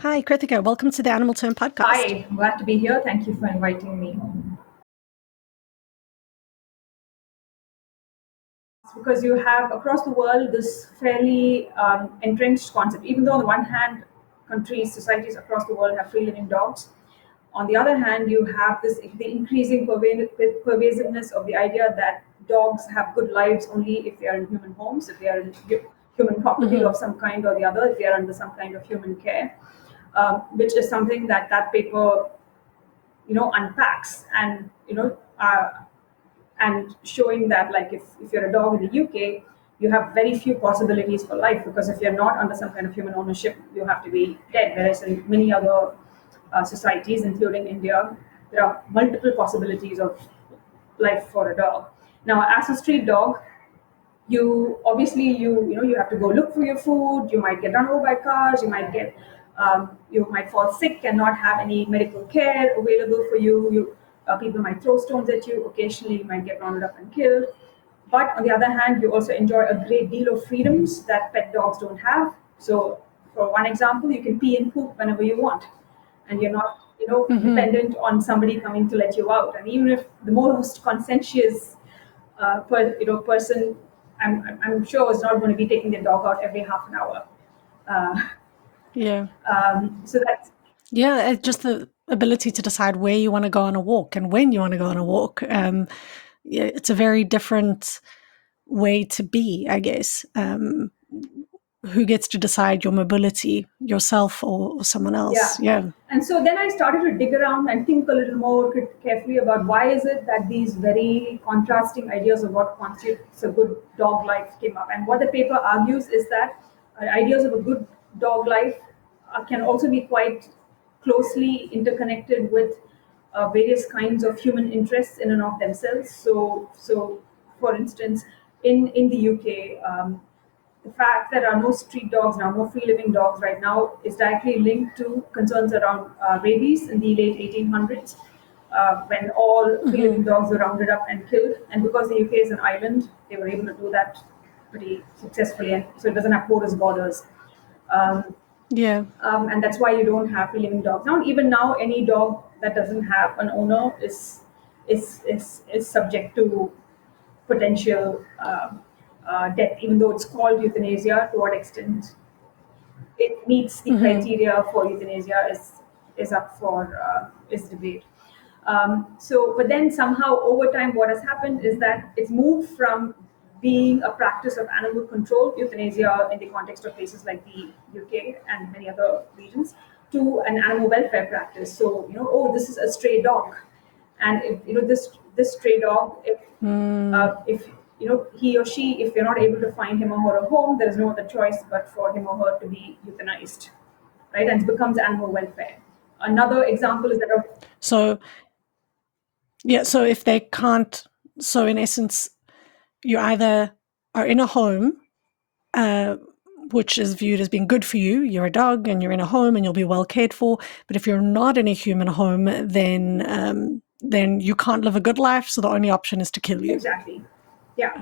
Hi, Krithika. Welcome to the Animal Term podcast. Hi, I'm glad to be here. Thank you for inviting me. Because you have across the world this fairly entrenched concept. Even though on the one hand, countries, societies across the world have free living dogs, on the other hand, you have the increasing pervasiveness of the idea that dogs have good lives only if they are in human homes, if they are in human property of some kind or the other, if they are under some kind of human care, which is something that paper unpacks and and showing that like if you're a dog in the UK, you have very few possibilities for life because if you're not under some kind of human ownership, you have to be dead. Whereas in many other societies, including India, there are multiple possibilities of life for a dog. Now, as a street dog, you obviously you have to go look for your food. You might get run over by cars. You might fall sick and not have any medical care available for you. People might throw stones at you. Occasionally you might get rounded up and killed. But on the other hand, you also enjoy a great deal of freedoms that pet dogs don't have. So for one example, you can pee and poop whenever you want, and you're not dependent on somebody coming to let you out. And even if the most conscientious person, I'm sure is not going to be taking their dog out every half an hour. Uh, Yeah. so that's Yeah, just the ability to decide where you want to go on a walk and when you want to go on a walk. Yeah, it's a very different way to be, I guess. Who gets to decide your mobility, yourself or someone else? Yeah. Yeah. And so then I started to dig around and think a little more carefully about why is it that these very contrasting ideas of what constitutes a good dog life came up. And what the paper argues is that ideas of a good dog life can also be quite closely interconnected with various kinds of human interests in and of themselves. So for instance, in the UK, the fact that there are no street dogs now, no free living dogs right now, is directly linked to concerns around rabies in the late 1800s, when all free living dogs were rounded up and killed. And because the UK is an island, they were able to do that pretty successfully, and so it doesn't have porous borders. Um, Yeah. and that's why you don't have free living dogs now. Even now, any dog that doesn't have an owner is subject to potential death, even though it's called euthanasia. To what extent it meets the criteria for euthanasia is up for is debate. But then somehow over time, what has happened is that it's moved from being a practice of animal control, euthanasia in the context of places like the UK and many other regions, to an animal welfare practice. So oh, this is a stray dog, and if this stray dog, if he or she, if you're not able to find him or her a home, there is no other choice but for him or her to be euthanized, right? And it becomes animal welfare. Another example is that of So, yeah, so if they can't, so in essence, you either are in a home, uh, which is viewed as being good for you. You're a dog and you're in a home and you'll be well cared for. But if you're not in a human home, then you can't live a good life. So the only option is to kill you. exactly, yeah.